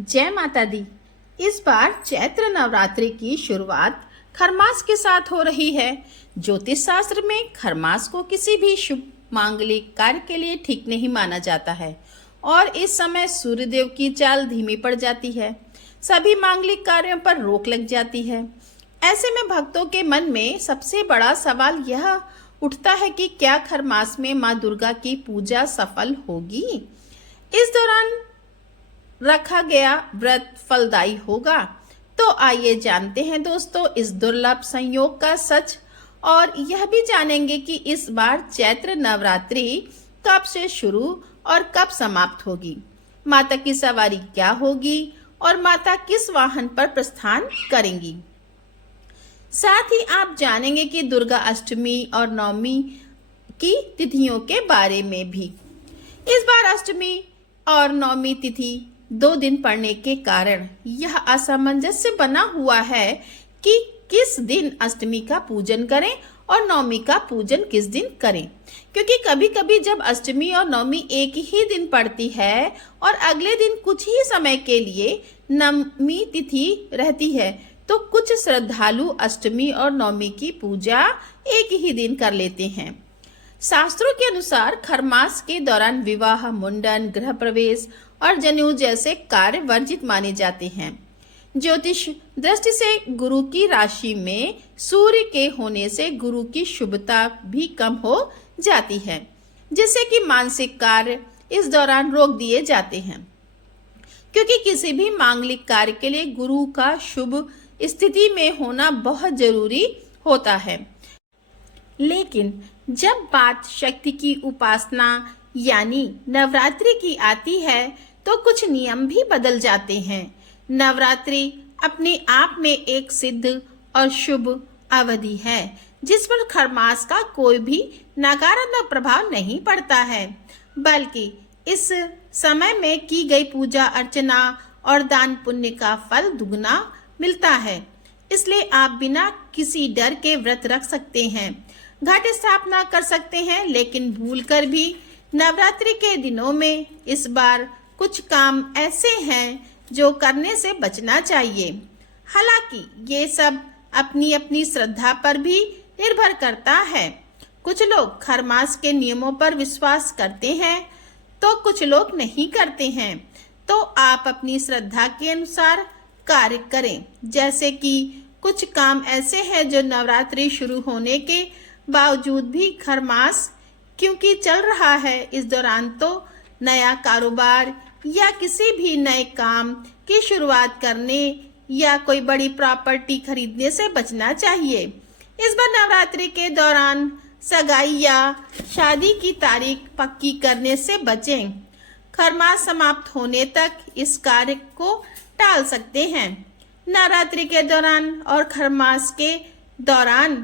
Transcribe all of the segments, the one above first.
जय माता दी। इस बार चैत्र नवरात्रि की शुरुआत खरमास के साथ हो रही है। ज्योतिष शास्त्र में खरमास को किसी भी शुभ मांगलिक कार्य के लिए ठीक नहीं माना जाता है और इस समय सूर्यदेव की चाल धीमी पड़ जाती है। सभी मांगलिक कार्यों पर रोक लग जाती है। ऐसे में भक्तों के मन में सबसे बड़ा सवाल यह उठता है कि क्या खरमास में माँ दुर्गा की पूजा सफल होगी? इस दौरान रखा गया व्रत फलदायी होगा? तो आइए जानते हैं दोस्तों इस दुर्लभ संयोग का सच और यह भी जानेंगे कि इस बार चैत्र नवरात्रि कब से शुरू और कब समाप्त होगी, माता की सवारी क्या होगी और माता किस वाहन पर प्रस्थान करेंगी। साथ ही आप जानेंगे कि दुर्गा अष्टमी और नवमी की तिथियों के बारे में भी। इस बार अष्टमी और नवमी तिथि 2 दिन पड़ने के कारण यह असमंजस्य बना हुआ है कि किस दिन अष्टमी का पूजन करें और नवमी का पूजन किस दिन करें, क्योंकि कभी कभी जब अष्टमी और नवमी एक ही दिन पड़ती है और अगले दिन कुछ ही समय के लिए नवमी तिथि रहती है, तो कुछ श्रद्धालु अष्टमी और नवमी की पूजा एक ही दिन कर लेते हैं। शास्त्रों के अनुसार खरमास के दौरान विवाह, मुंडन, गृह प्रवेश और जनेऊ जैसे कार्य वर्जित माने जाते हैं। ज्योतिष दृष्टि से गुरु की राशि में सूर्य के होने से गुरु की शुभता भी कम हो जाती है, जिससे कि मानसिक कार्य इस दौरान रोक दिए जाते हैं, क्योंकि किसी भी मांगलिक कार्य के लिए गुरु का शुभ स्थिति में होना बहुत जरूरी होता है। लेकिन जब बात शक्ति की उपासना यानी नवरात्रि की आती है तो कुछ नियम भी बदल जाते हैं। नवरात्रि अपने आप में एक सिद्ध और शुभ अवधि है जिस पर खरमास का कोई भी नकारात्मक प्रभाव नहीं पड़ता है, बल्कि इस समय में की गई पूजा अर्चना और दान पुण्य का फल दुगना मिलता है। इसलिए आप बिना किसी डर के व्रत रख सकते हैं, घट स्थापना कर सकते हैं, लेकिन भूलकर भी नवरात्रि के दिनों में इस बार कुछ काम ऐसे हैं जो करने से बचना चाहिए। हालांकि ये सब अपनी अपनी श्रद्धा पर भी निर्भर करता है। कुछ लोग खरमास के नियमों पर विश्वास करते हैं तो कुछ लोग नहीं करते हैं, तो आप अपनी श्रद्धा के अनुसार कार्य करें। जैसे कि कुछ काम ऐसे हैं जो नवरात्रि शुरू होने के बावजूद भी खरमास क्योंकि चल रहा है, इस दौरान तो नया कारोबार या किसी भी नए काम की शुरुआत करने या कोई बड़ी प्रॉपर्टी खरीदने से बचना चाहिए। इस बार नवरात्रि के दौरान सगाई या शादी की तारीख पक्की करने से बचें। खरमास समाप्त होने तक इस कार्य को टाल सकते हैं। नवरात्रि के दौरान और खरमास के दौरान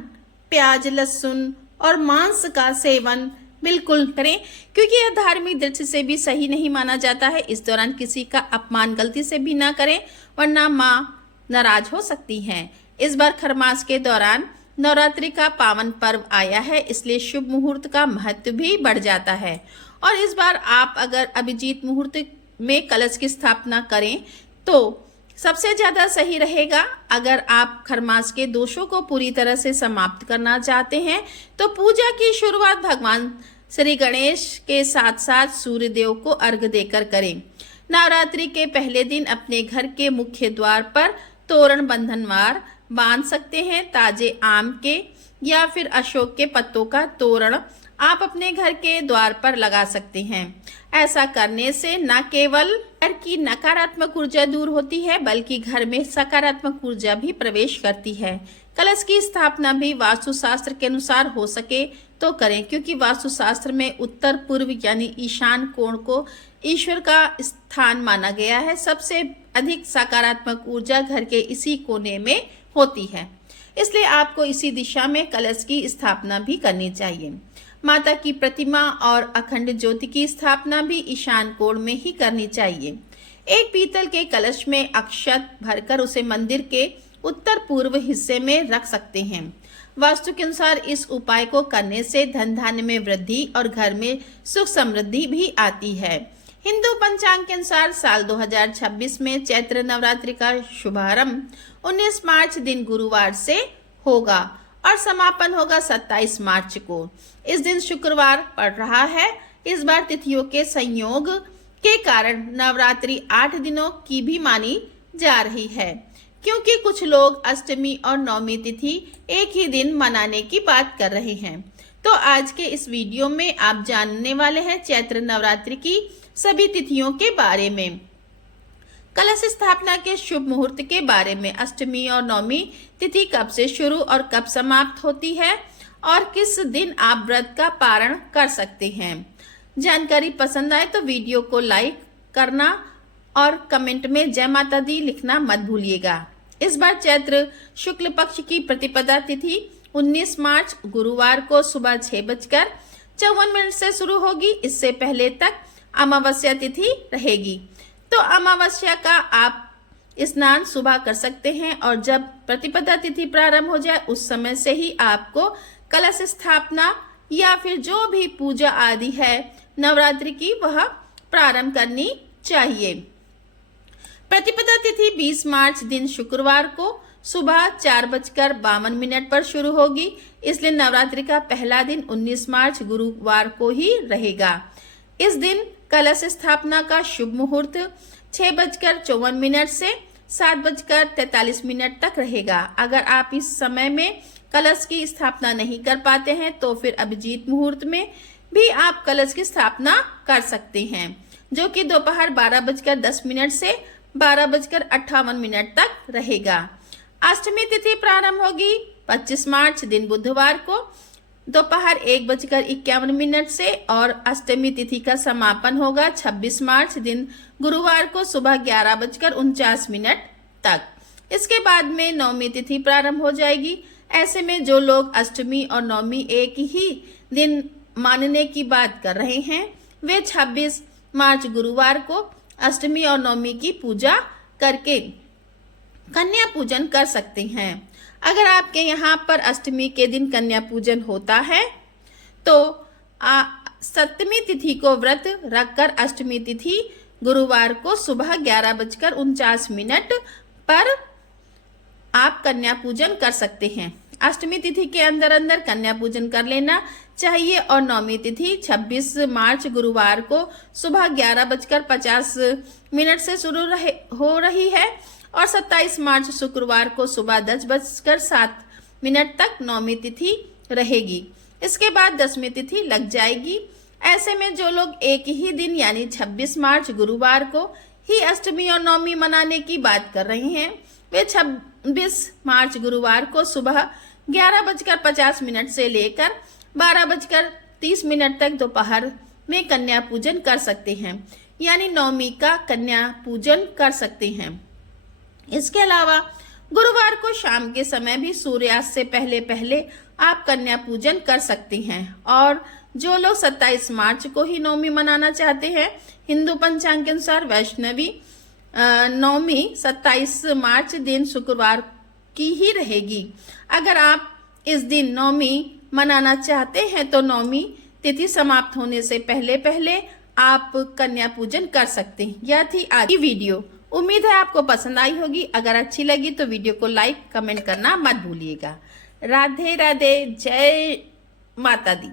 प्याज, लहसुन और मांस का सेवन बिल्कुल करें, क्योंकि यह धार्मिक दृष्टि से भी सही नहीं माना जाता है। इस दौरान किसी का अपमान गलती से भी ना करें, वरना माँ नाराज हो सकती हैं। इस बार खरमास के दौरान नवरात्रि का पावन पर्व आया है, इसलिए शुभ मुहूर्त का महत्व भी बढ़ जाता है। और इस बार आप अगर अभिजीत मुहूर्त में कलश की स्थापना करें तो सबसे ज्यादा सही रहेगा। अगर आप खरमास के दोषों को पूरी तरह से समाप्त करना चाहते हैं तो पूजा की शुरुआत भगवान श्री गणेश के साथ साथ सूर्य देव को अर्घ्य देकर करें। नवरात्रि के पहले दिन अपने घर के मुख्य द्वार पर तोरण बंधनवार बांध सकते हैं। ताजे आम के या फिर अशोक के पत्तों का तोरण आप अपने घर के द्वार पर लगा सकते हैं। ऐसा करने से न केवल घर की नकारात्मक ऊर्जा दूर होती है, बल्कि घर में सकारात्मक ऊर्जा भी प्रवेश करती है। कलश की स्थापना भी वास्तुशास्त्र के अनुसार हो सके तो करें, क्योंकि वास्तुशास्त्र में उत्तर पूर्व यानी ईशान कोण को ईश्वर का स्थान माना गया है। सबसे अधिक सकारात्मक ऊर्जा घर के इसी कोने में होती है, इसलिए आपको इसी दिशा में कलश की स्थापना भी करनी चाहिए। माता की प्रतिमा और अखंड ज्योति की स्थापना भी ईशान कोण में ही करनी चाहिए। एक पीतल के कलश में अक्षत भरकर उसे मंदिर के उत्तर पूर्व हिस्से में रख सकते हैं। वास्तु के अनुसार इस उपाय को करने से धन धान्य में वृद्धि और घर में सुख समृद्धि भी आती है। हिंदू पंचांग के अनुसार साल 2026 में चैत्र नवरात्रि का शुभारंभ 19 मार्च दिन गुरुवार से होगा और समापन होगा 27 मार्च को। इस दिन शुक्रवार पड़ रहा है। इस बार तिथियों के संयोग के कारण नवरात्रि 8 दिनों की भी मानी जा रही है, क्योंकि कुछ लोग अष्टमी और नवमी तिथि एक ही दिन मनाने की बात कर रहे हैं। तो आज के इस वीडियो में आप जानने वाले हैं चैत्र नवरात्रि की सभी तिथियों के बारे में, कलश स्थापना के शुभ मुहूर्त के बारे में, अष्टमी और नवमी तिथि कब से शुरू और कब समाप्त होती है और किस दिन आप व्रत का पारण कर सकते हैं। जानकारी पसंद आए तो वीडियो को लाइक करना और कमेंट में जय माता दी लिखना मत भूलिएगा। इस बार चैत्र शुक्ल पक्ष की प्रतिपदा तिथि 19 मार्च गुरुवार को सुबह 6:54 से शुरू होगी। इससे पहले तक अमावस्या तिथि रहेगी। तो अमावस्या का आप स्नान सुबह कर सकते हैं और जब प्रतिपदा तिथि प्रारंभ हो जाए उस समय से ही आपको कलश स्थापना या फिर जो भी पूजा आदि है नवरात्रि की वह प्रारंभ करनी चाहिए। प्रतिपदा तिथि 20 मार्च दिन शुक्रवार को सुबह 4:52 पर शुरू होगी, इसलिए नवरात्रि का पहला दिन 19 मार्च गुरुवार को ही रहेगा। इस दिन कलश स्थापना का शुभ मुहूर्त 6:54 से 7:43 तक रहेगा। अगर आप इस समय में कलश की स्थापना नहीं कर पाते हैं तो फिर अभिजीत मुहूर्त में भी आप कलश की स्थापना कर सकते हैं, जो कि दोपहर 12:10 से 12:58 तक रहेगा। अष्टमी तिथि प्रारंभ होगी 25 मार्च दिन बुधवार को दोपहर 1:51 से और अष्टमी तिथि का समापन होगा 26 मार्च दिन गुरुवार को सुबह 11:49 तक। इसके बाद में नवमी तिथि प्रारंभ हो जाएगी। ऐसे में जो लोग अष्टमी और नवमी एक ही दिन मानने की बात कर रहे हैं वे 26 मार्च गुरुवार को अष्टमी और नवमी की पूजा करके कन्या पूजन कर सकते हैं। अगर आपके यहाँ पर अष्टमी के दिन कन्या पूजन होता है तो सप्तमी तिथि को व्रत रखकर अष्टमी तिथि गुरुवार को सुबह 11:49 पर आप कन्या पूजन कर सकते हैं। अष्टमी तिथि के अंदर अंदर कन्या पूजन कर लेना चाहिए और नवमी तिथि 26 मार्च गुरुवार को सुबह 11:50 से शुरू हो रही है और 27 मार्च शुक्रवार को सुबह 10:07 तक नवमी तिथि रहेगी। इसके बाद दसवीं तिथि लग जाएगी। ऐसे में जो लोग एक ही दिन यानी 26 मार्च गुरुवार को ही अष्टमी और नवमी मनाने की बात कर रहे हैं वे 26 मार्च गुरुवार को सुबह 11:50 से लेकर 12:30 तक दोपहर में कन्या पूजन कर सकते हैं, यानी नवमी का कन्या पूजन कर सकते हैं। इसके अलावा गुरुवार को शाम के समय भी सूर्यास्त से पहले पहले आप कन्या पूजन कर सकते हैं। और जो लोग 27 मार्च को ही नवमी मनाना चाहते हैं, हिंदू पंचांग के अनुसार वैष्णवी नवमी 27 मार्च दिन शुक्रवार की ही रहेगी। अगर आप इस दिन नवमी मनाना चाहते हैं तो नवमी तिथि समाप्त होने से पहले पहले आप कन्या पूजन कर सकते हैं। यह थी आज की वीडियो। उम्मीद है आपको पसंद आई होगी। अगर अच्छी लगी तो वीडियो को लाइक कमेंट करना मत भूलिएगा। राधे राधे, जय माता दी।